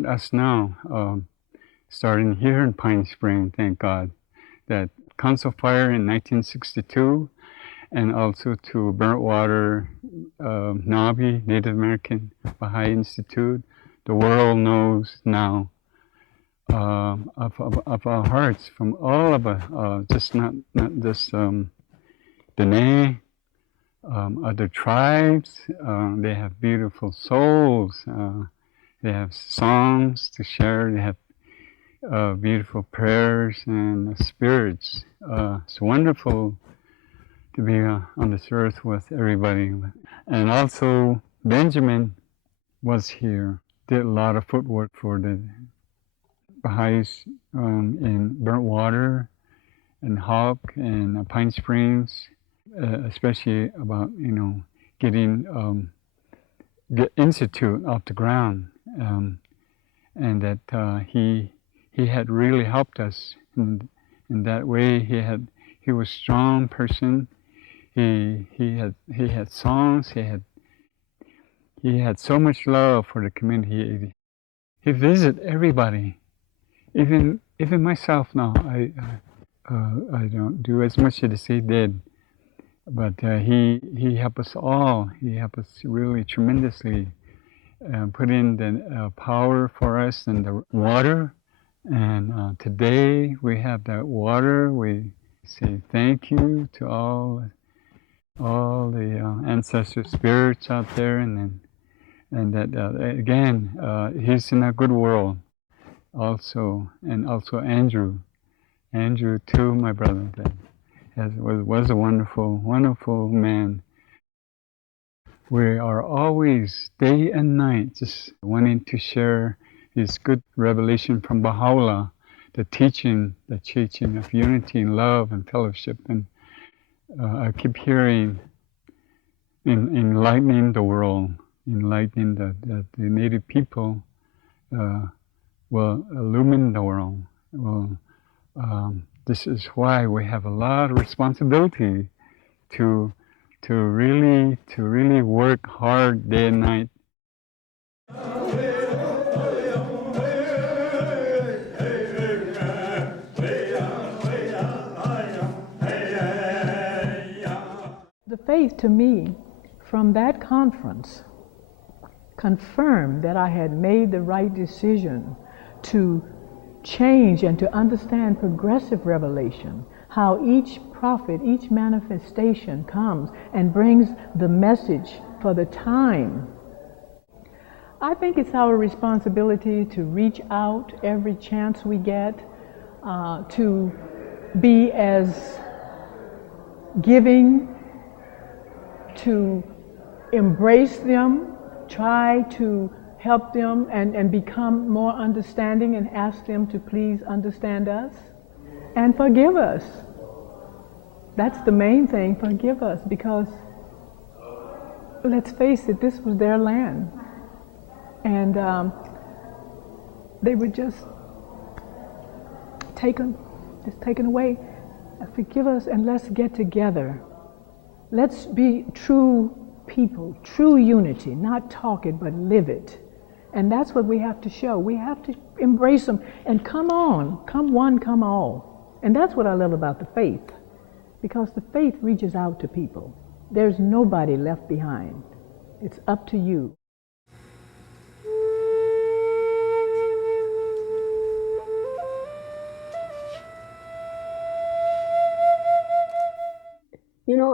brought us now, starting here in Pine Spring, thank God, that Council Fire in 1962, and also to Burnt Water, Navi, Native American Baha'i Institute. The world knows now of our hearts from all of us, just not just Dene, other tribes. They have beautiful souls. They have songs to share. They have beautiful prayers and spirits. It's wonderful to be on this earth with everybody. And also, Benjamin was here, did a lot of footwork for the Baha'is in Burnt Water and Hawk and Pine Springs, especially about, getting the institute off the ground, and that he had really helped us in that way. He was a strong person. He had songs. He had so much love for the community. He visited everybody, even myself now. I don't do as much as he did, but he helped us all. He helped us really tremendously. Put in the power for us and the water, and today we have that water. We say thank you to all the ancestor spirits out there, and that again, he's in a good world also, and also Andrew too, my brother, that was a wonderful man. We are always, day and night, just wanting to share this good revelation from Baha'u'llah, the teaching of unity and love and fellowship. And I keep hearing enlightening the world, enlightening the native people, will illumine the world. Well, this is why we have a lot of responsibility to really work hard day and night. The faith to me from that conference confirmed that I had made the right decision to change and to understand progressive revelation, how each prophet, each manifestation comes and brings the message for the time. I think it's our responsibility to reach out every chance we get, to be as giving, to embrace them, try to help them and become more understanding, and ask them to please understand us and forgive us. That's the main thing, forgive us, because let's face it, this was their land. And they were just taken away. Forgive us, and let's get together. Let's be true people, true unity, not talk it, but live it. And that's what we have to show. We have to embrace them and come on, come one, come all. And that's what I love about the faith, because the faith reaches out to people. There's nobody left behind. It's up to you.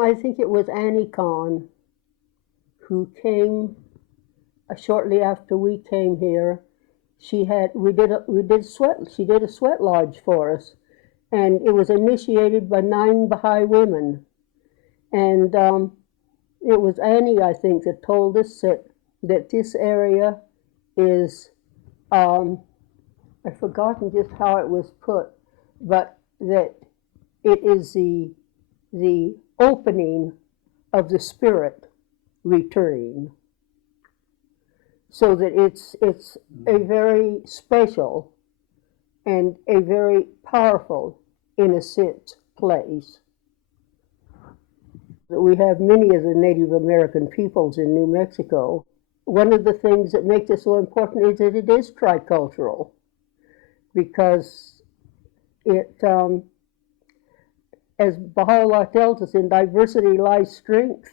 I think it was Annie Kahn who came shortly after we came here. She did a sweat lodge for us, and it was initiated by 9 Baha'i women. And it was Annie, I think, that told us that this area is, I've forgotten just how it was put, but that it is the opening of the spirit returning. So that it's a very special and a very powerful, innocent place. We have many of the Native American peoples in New Mexico, one of the things that makes it so important is that it is tricultural, because it, as Baha'u'llah tells us, in diversity lies strength.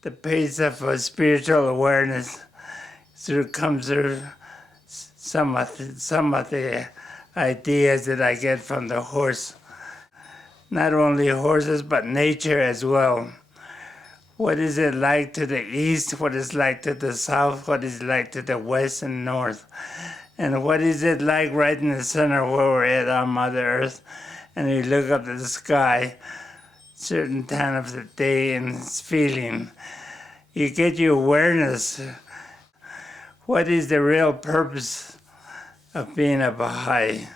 The pace of spiritual awareness comes through some of the ideas that I get from the horse. Not only horses, but nature as well. What is it like to the east? What is it like to the south? What is it like to the west and north? And what is it like right in the center where we're at on Mother Earth? And you look up to the sky, certain time of the day and it's feeling. You get your awareness. What is the real purpose of being a Baha'i?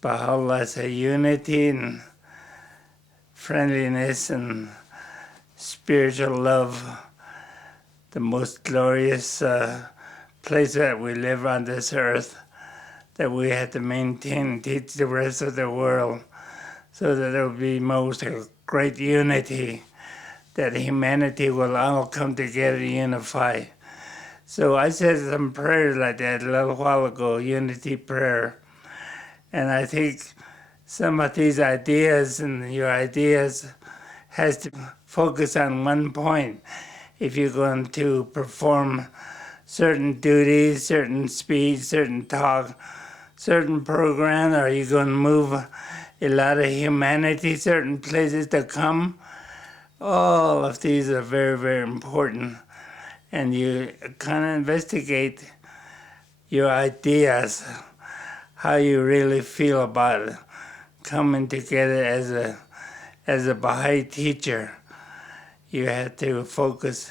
Baha'u'llah says unity and friendliness and spiritual love, the most glorious place that we live on this earth, that we have to maintain and teach the rest of the world so that there will be most great unity, that humanity will all come together and unify. So I said some prayers like that a little while ago, unity prayer. And I think some of these ideas and your ideas has to focus on one point. If you're going to perform certain duties, certain speech, certain talk, certain program, are you going to move a lot of humanity, certain places to come? All of these are very, very important. And you kind of investigate your ideas, how you really feel about it, coming together as a Baha'i teacher. You have to focus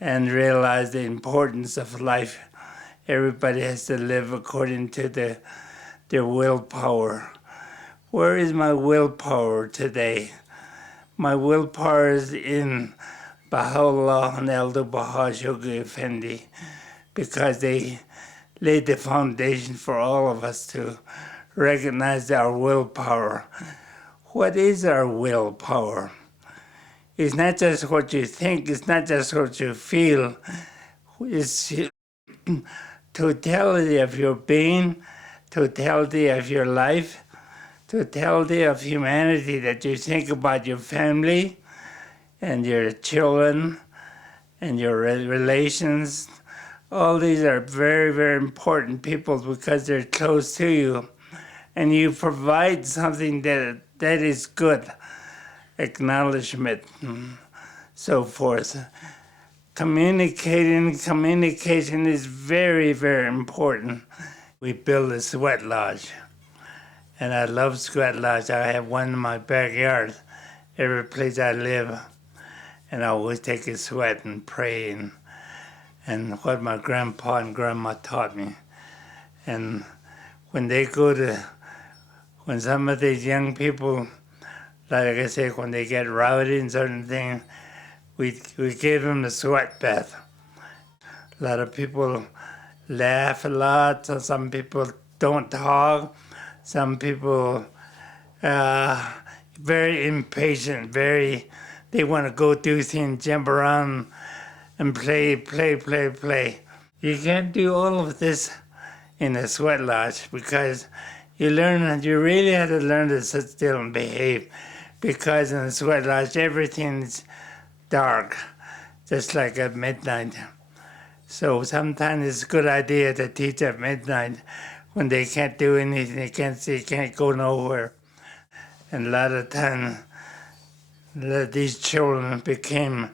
and realize the importance of life. Everybody has to live according to their willpower. Where is my willpower today? My willpower is in Baha'u'llah and Elder Baha Shoghi Effendi, because they laid the foundation for all of us to recognize our willpower. What is our willpower? It's not just what you think, it's not just what you feel. It's totality of your being, totality of your life, totality of humanity, that you think about your family and your children and your relations. All these are very, very important people because they're close to you. And you provide something that is good, acknowledgement, so forth. Communication is very, very important. We build a sweat lodge, and I love sweat lodge. I have one in my backyard, every place I live, and I always take a sweat and pray and what my grandpa and grandma taught me. And when some of these young people, like I say, when they get rowdy in certain things, we give them a sweat bath. A lot of people laugh a lot, so some people don't talk, some people very impatient, they want to go do things, jump around and play. You can't do all of this in a sweat lodge, because you really have to learn to sit still and behave, because in a sweat lodge everything's dark, just like at midnight. So sometimes it's a good idea to teach at midnight when they can't do anything, they can't see, can't go nowhere. And a lot of times these children become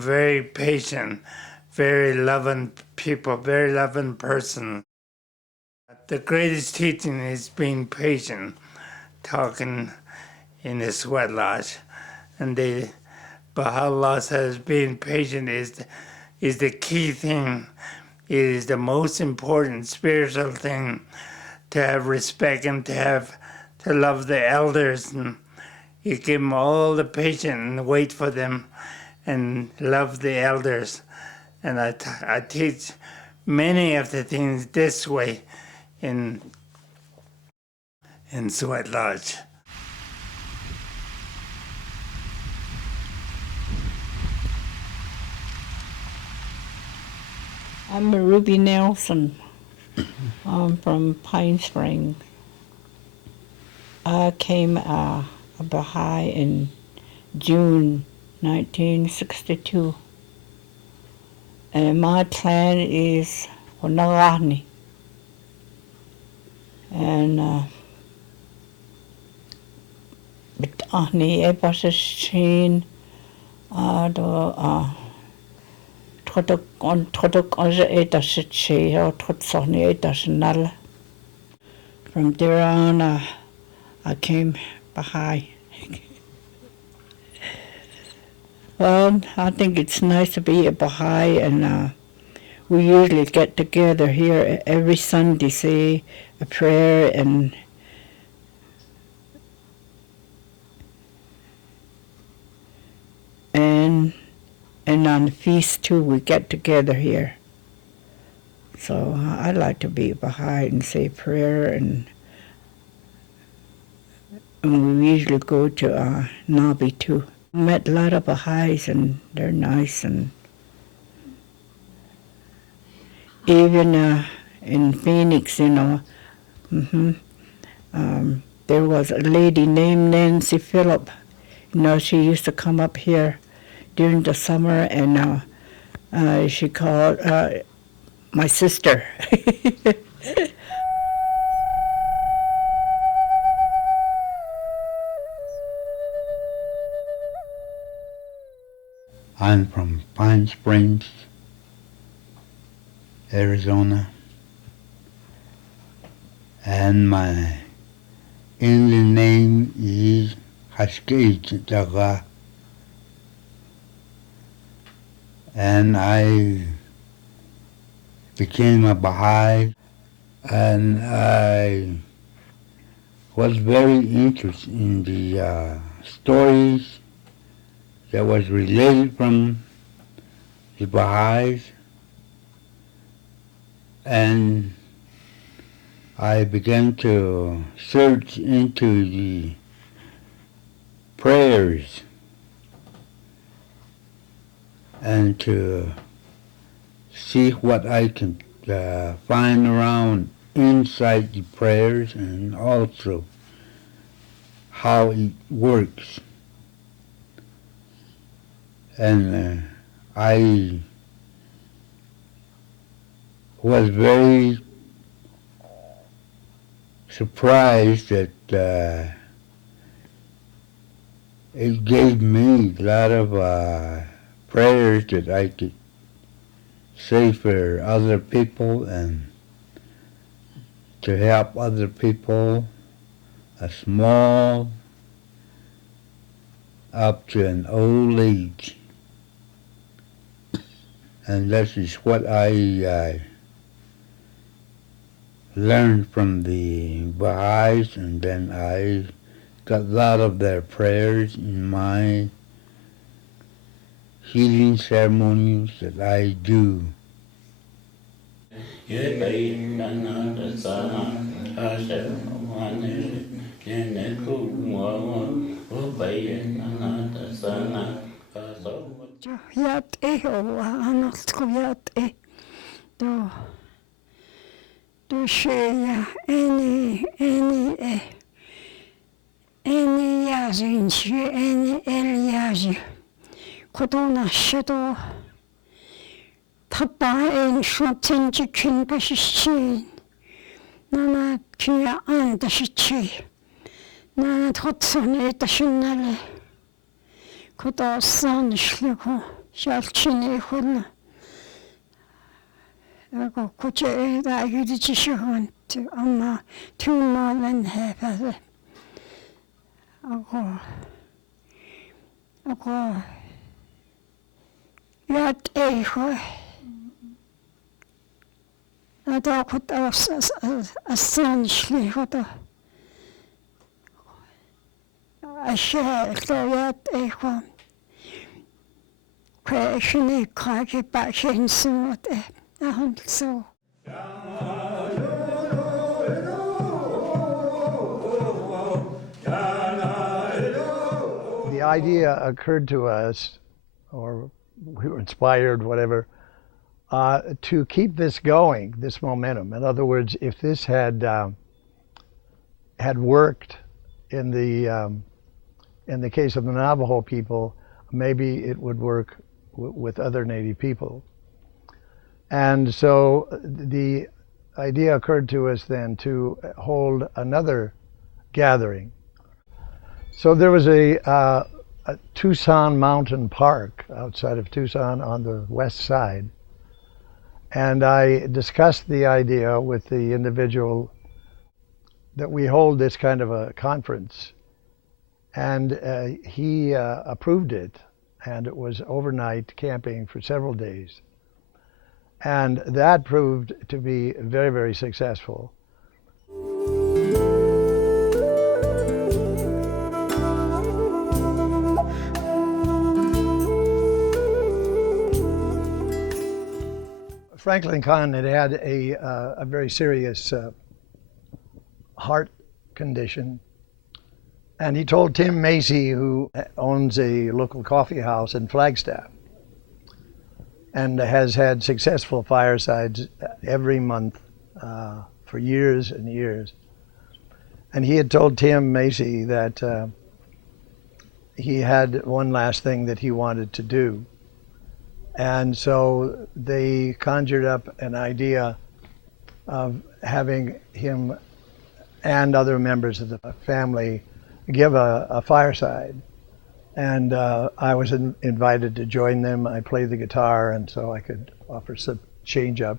very patient, very loving people, very loving person. The greatest teaching is being patient, talking in the sweat lodge. And Baha'u'llah says being patient is the key thing. It is the most important spiritual thing, to have respect and to love the elders. And you give them all the patience and wait for them and love the elders. And I teach many of the things this way in in Sweat Lodge. I'm Ruby Nelson. I'm from Pine Springs. I came a Baha'i in June 1962. And my clan is Olinga. And Bitani Ebasashin, Totok on the Etashe or Totsoni Etashanala. From there on, I came Baha'i. Well, I think it's nice to be a Baha'i, and we usually get together here every Sunday, say a prayer, and on the feast too, we get together here. So I like to be a Baha'i and say prayer, and we usually go to Nabi too. Met a lot of Baha'is, and they're nice, and even in Phoenix, you know, there was a lady named Nancy Phillip. You know, she used to come up here during the summer, and she called my sister. I'm from Pine Springs, Arizona, and my Indian name is Haskej Daga, and I became a Baha'i, and I was very interested in the stories that was related from the Baha'is, and I began to search into the prayers and to see what I can find around inside the prayers, and also how it works. And I was very surprised that it gave me a lot of prayers that I could say for other people and to help other people, a small up to an old age. And that is what I learned from the Baha'is, and then I got a lot of their prayers in my healing ceremonies that I do. Yat e o anot ko yat e do sheya any yazin she any eliyaji kodona shadow tapa en shotinji kin bashin nana kia an dashi nana totsone tashinale koda san shlego shalchine khona ako koche da yudichi shon to amma two malen have ako yat e ho ada kot asan shlego da ashe yat e ho Krishna kage bachen sumote ahon so idea occurred to us, or we were inspired, whatever, to keep this going, this momentum. In other words, if this had worked in the case of the Navajo people, maybe it would work with other Native people. And so the idea occurred to us then to hold another gathering. So there was a Tucson Mountain Park outside of Tucson on the west side. And I discussed the idea with the individual that we hold this kind of a conference. And he approved it. And it was overnight camping for several days. And that proved to be very, very successful. Franklin Kahn had a very serious heart condition. And he told Tim Macy, who owns a local coffee house in Flagstaff, and has had successful firesides every month for years and years. And he had told Tim Macy that he had one last thing that he wanted to do. And so they conjured up an idea of having him and other members of the family give a fireside. And I was invited to join them. I play the guitar, and so I could offer some change up.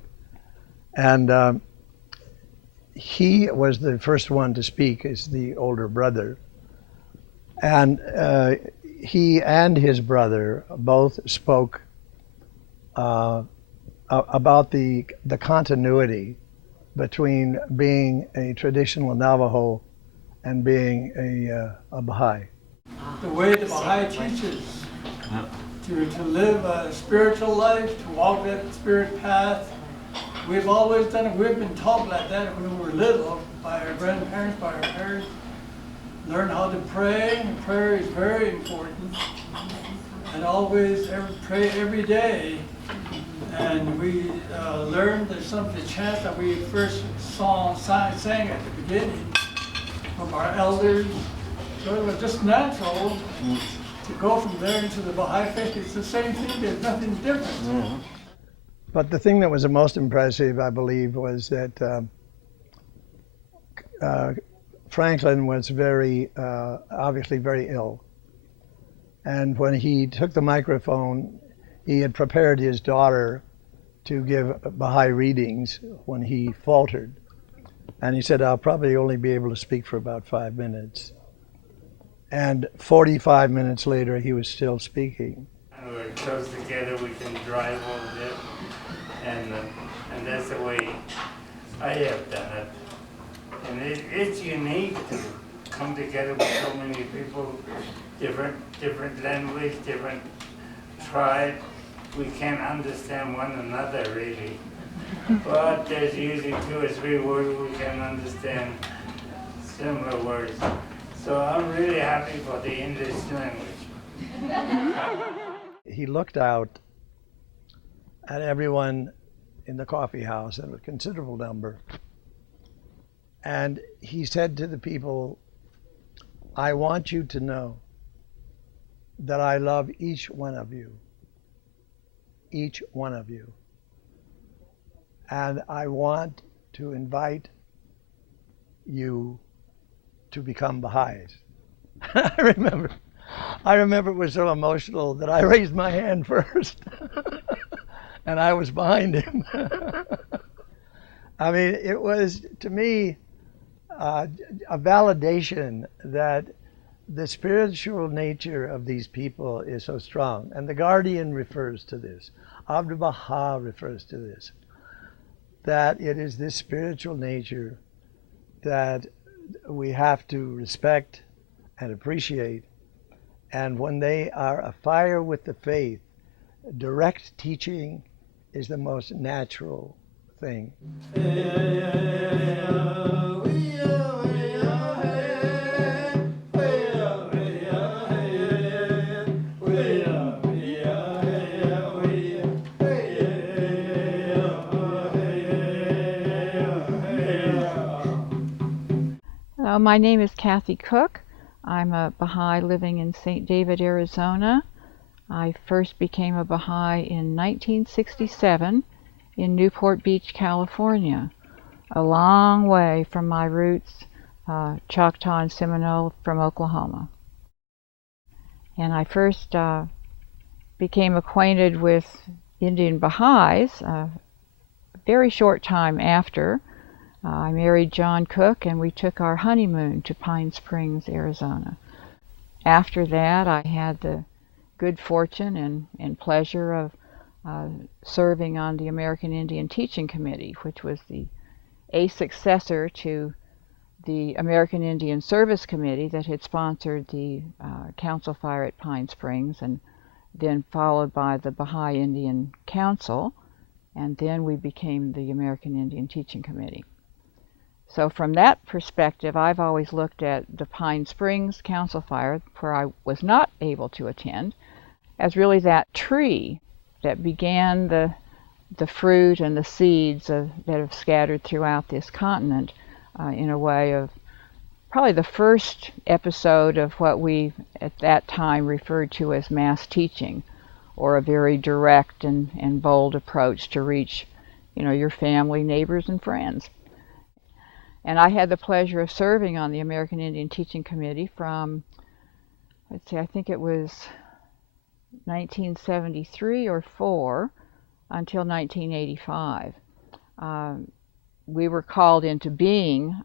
And he was the first one to speak as the older brother. And he and his brother both spoke about the continuity between being a traditional Navajo and being a Baha'i. The way the Baha'i teaches to live a spiritual life, to walk that spirit path. We've always done it. We've been taught like that when we were little by our grandparents, by our parents. Learn how to pray, and prayer is very important. And always pray every day. And we learned the chant that we first sang at the beginning from our elders. So it was just natural to go from there into the Baha'i faith. It's the same thing, there's nothing different. Mm-hmm. But the thing that was the most impressive, I believe, was that Franklin was obviously very ill. And when he took the microphone, he had prepared his daughter to give Baha'i readings when he faltered. And he said, I'll probably only be able to speak for about 5 minutes. And 45 minutes later, he was still speaking. And we're close together, we can drive over there. And that's the way I have done it. And it's unique to come together with so many people, different language, different tribe. We can't understand one another really. But there's usually 2 or 3 words we can understand, similar words. So I'm really happy for the English language. He looked out at everyone in the coffee house, and a considerable number, and he said to the people, I want you to know that I love each one of you. Each one of you. And I want to invite you to become Baha'is. I remember it was so emotional that I raised my hand first. And I was behind him. I mean, it was, to me, a validation that the spiritual nature of these people is so strong. And the Guardian refers to this. Abdu'l Baha refers to this. That it is this spiritual nature that we have to respect and appreciate. And when they are afire with the faith, direct teaching is the most natural thing. my name is Kathy Cook. I'm a Baha'i living in St. David, Arizona. I first became a Baha'i in 1967 in Newport Beach, California, a long way from my roots, Choctaw and Seminole from Oklahoma. And I first became acquainted with Indian Baha'is a very short time after. I married John Cook and we took our honeymoon to Pine Springs, Arizona. After that, I had the good fortune and pleasure of serving on the American Indian Teaching Committee, which was a successor to the American Indian Service Committee that had sponsored the council fire at Pine Springs, and then followed by the Baha'i Indian Council, and then we became the American Indian Teaching Committee. So from that perspective, I've always looked at the Pine Springs Council Fire, where I was not able to attend, as really that tree that began the fruit and the seeds that have scattered throughout this continent in a way of probably the first episode of what we at that time referred to as mass teaching, or a very direct and bold approach to reach, your family, neighbors, and friends. And I had the pleasure of serving on the American Indian Teaching Committee from, let's see, I think it was 1973 or 4 until 1985. We were called into being,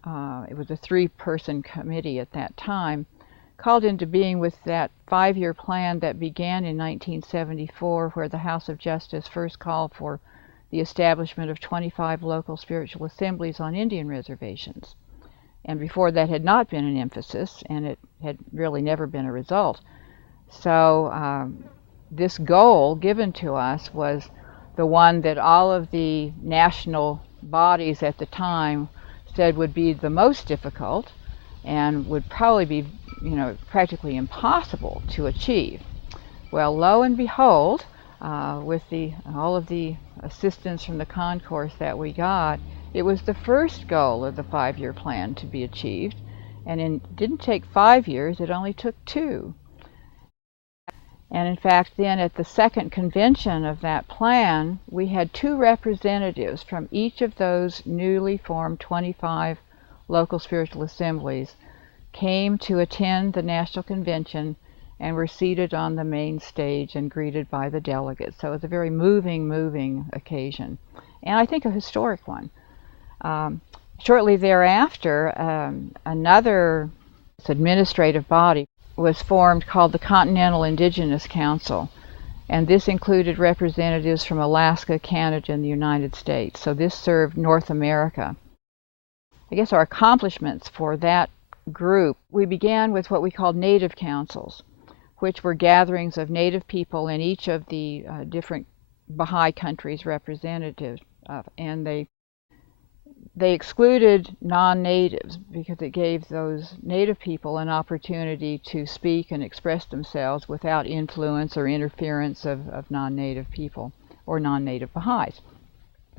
it was a 3-person committee at that time, called into being with that 5-year plan that began in 1974, where the House of Justice first called for the establishment of 25 local spiritual assemblies on Indian reservations. And before that had not been an emphasis, and it had really never been a result. So this goal given to us was the one that all of the national bodies at the time said would be the most difficult and would probably be, practically impossible to achieve. Well, lo and behold, with all of the assistance from the concourse that we got, it was the first goal of the 5-year plan to be achieved, and it didn't take 5 years, it only took 2. And in fact, then at the second convention of that plan, we had 2 representatives from each of those newly formed 25 local spiritual assemblies came to attend the national convention and were seated on the main stage and greeted by the delegates. So it was a very moving occasion, and I think a historic one. Shortly thereafter, another administrative body was formed called the Continental Indigenous Council, and this included representatives from Alaska, Canada, and the United States. So this served North America. I guess our accomplishments for that group, we began with what we called native councils, which were gatherings of native people in each of the different Baha'i countries represented, and they excluded non-natives because it gave those native people an opportunity to speak and express themselves without influence or interference of non-native people or non-native Baha'is.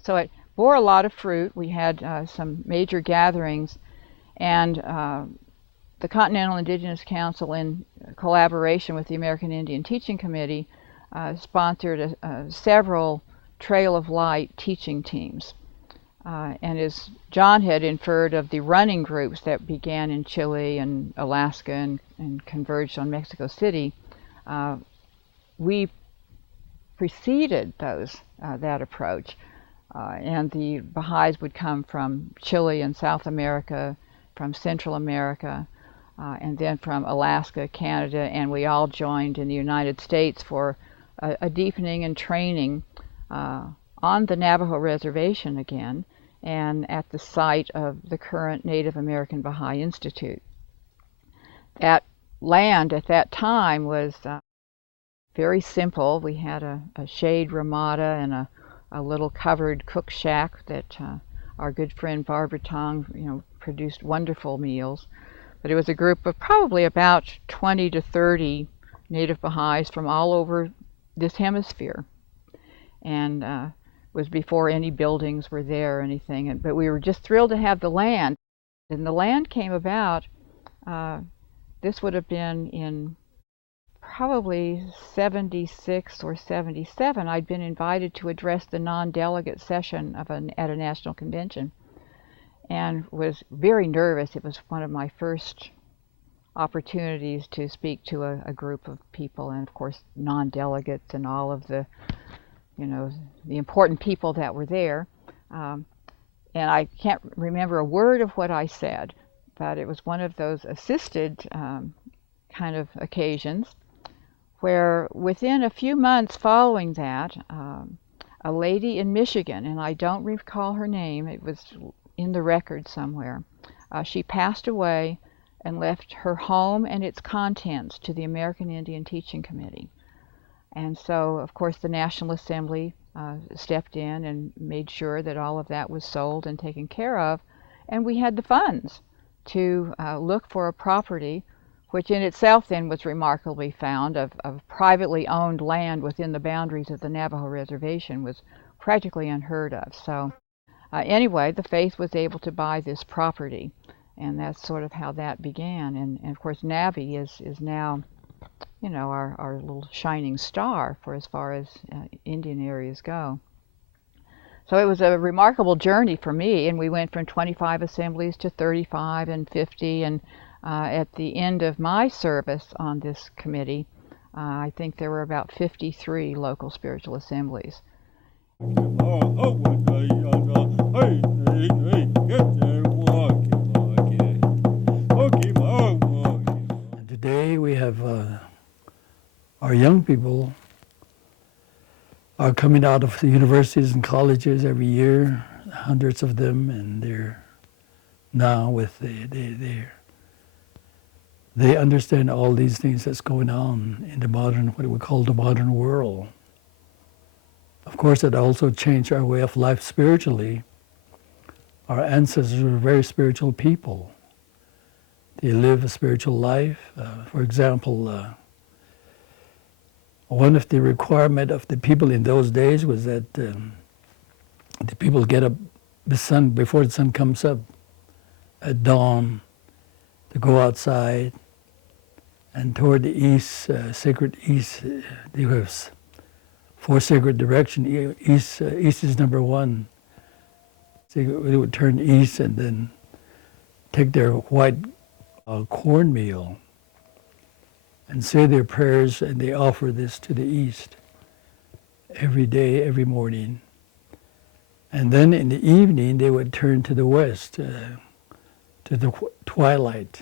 So it bore a lot of fruit. We had some major gatherings, and the Continental Indigenous Council, in collaboration with the American Indian Teaching Committee, sponsored several Trail of Light teaching teams. And as John had inferred of the running groups that began in Chile and Alaska and converged on Mexico City, we preceded that approach. And the Baha'is would come from Chile and South America, from Central America, and then from Alaska, Canada, and we all joined in the United States for a deepening and training on the Navajo reservation again, and at the site of the current Native American Baha'i Institute. That land at that time was very simple. We had a shade ramada and a little covered cook shack that our good friend Barbara Tong, produced wonderful meals. But it was a group of probably about 20 to 30 Native Baha'is from all over this hemisphere. And was before any buildings were there or anything. But we were just thrilled to have the land. And the land came about This would have been in probably 76 or 77. I'd been invited to address the non-delegate session at a national convention, and was very nervous. It was one of my first opportunities to speak to a group of people, and of course non-delegates and all of the, the important people that were there. And I can't remember a word of what I said, but it was one of those assisted kind of occasions where within a few months following that, a lady in Michigan, and I don't recall her name, it was in the record somewhere, she passed away and left her home and its contents to the American Indian Teaching Committee. And so, of course, the National Assembly stepped in and made sure that all of that was sold and taken care of, and we had the funds to look for a property, which in itself then was remarkably found, of privately owned land within the boundaries of the Navajo Reservation was practically unheard of. So anyway, the faith was able to buy this property, and that's sort of how that began. And of course, Navi is now, our little shining star for as far as Indian areas go. So it was a remarkable journey for me, and we went from 25 assemblies to 35 and 50, and at the end of my service on this committee, I think there were about 53 local spiritual assemblies. Today we have our young people are coming out of the universities and colleges every year, hundreds of them, and they're now with they understand all these things that's going on in the modern, what we call the modern world. Of course, it also changed our way of life spiritually. Our ancestors were very spiritual people. They live a spiritual life. For example, one of the requirements of the people in those days was that the people get up before the sun comes up at dawn, to go outside, and toward the east, sacred east, there was 4 sacred directions. East is number 1. So they would turn east and then take their white cornmeal and say their prayers, and they offer this to the east every day, every morning. And then in the evening, they would turn to the west, to the twilight,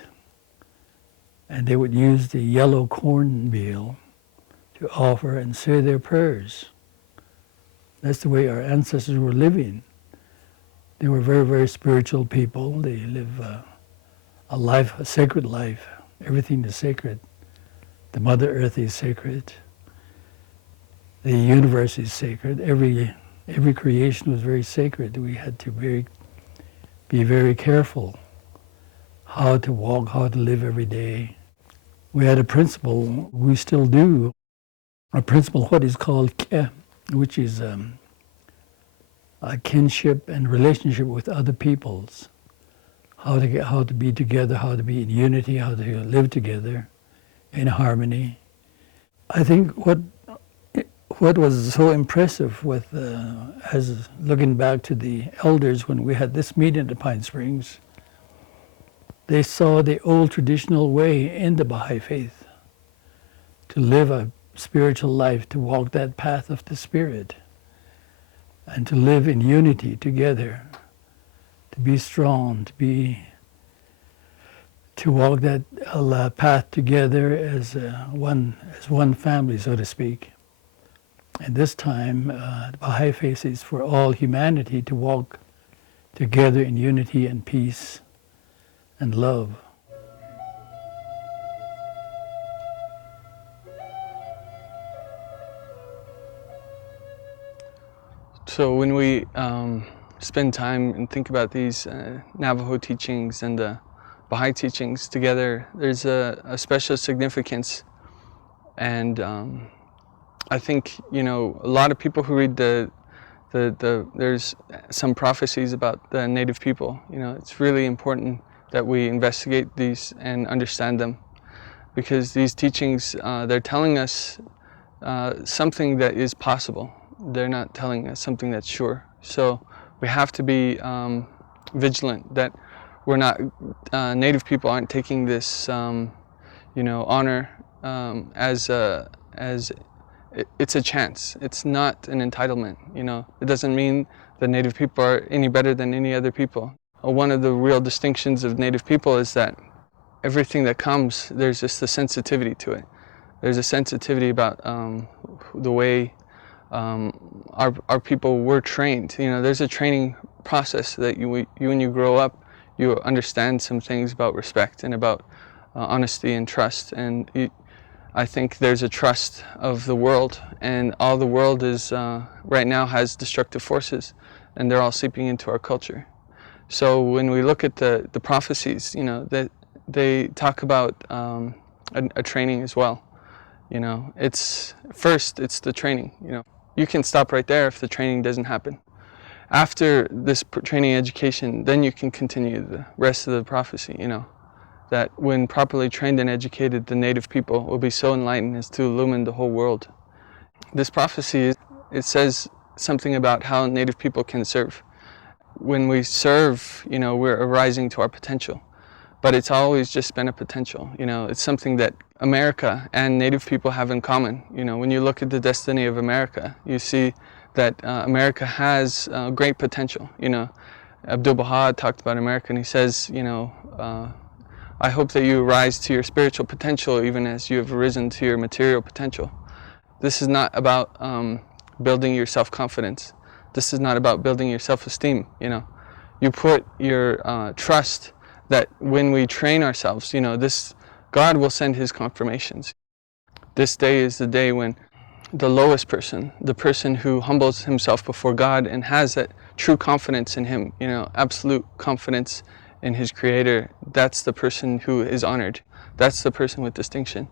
and they would use the yellow cornmeal to offer and say their prayers. That's the way our ancestors were living. They were very, very spiritual people. They live a life, a sacred life. Everything is sacred. The Mother Earth is sacred. The universe is sacred. Every creation was very sacred. We had to be very careful how to walk, how to live every day. We had a principle, we still do, a principle what is called ke, which is a kinship and relationship with other peoples. How to be together, how to be in unity, how to live together in harmony. I think what was so impressive with, as looking back to the elders when we had this meeting at Pine Springs, they saw the old traditional way in the Baha'i faith to live a spiritual life, to walk that path of the Spirit, and to live in unity together, to be strong, to walk that path together as one family, so to speak. And this time, the Baha'i faith is for all humanity to walk together in unity and peace and love. So when we spend time and think about these Navajo teachings and the Baha'i teachings together, there's a special significance. And I think, a lot of people who read there's some prophecies about the native people. It's really important that we investigate these and understand them, because these teachings, they're telling us something that is possible. They're not telling us something that's sure. So we have to be vigilant that we're not, Native people aren't taking this, honor as it's a chance. It's not an entitlement. It doesn't mean that Native people are any better than any other people. One of the real distinctions of Native people is that everything that comes, there's just a sensitivity to it. There's a sensitivity about the way our people were trained. There's a training process that when you grow up, you understand some things about respect and about honesty and trust. And I think there's a trust of the world, and all the world is right now has destructive forces, and they're all seeping into our culture. So when we look at the prophecies, that they talk about a training as well. It's the training. You can stop right there if the training doesn't happen. After this training education, then you can continue the rest of the prophecy. That when properly trained and educated, the Native people will be so enlightened as to illumine the whole world. This prophecy, it says something about how Native people can serve. When we serve, we're arising to our potential. But it's always just been a potential. It's something that America and Native people have in common. When you look at the destiny of America, you see that America has great potential. Abdu'l-Baha talked about America, and he says, I hope that you rise to your spiritual potential even as you have risen to your material potential. This is not about building your self-confidence. This is not about building your self-esteem. You put your trust that when we train ourselves, God will send his confirmations. This day is the day when the lowest person, the person who humbles himself before God and has that true confidence in him, absolute confidence in his Creator, that's the person who is honored. That's the person with distinction.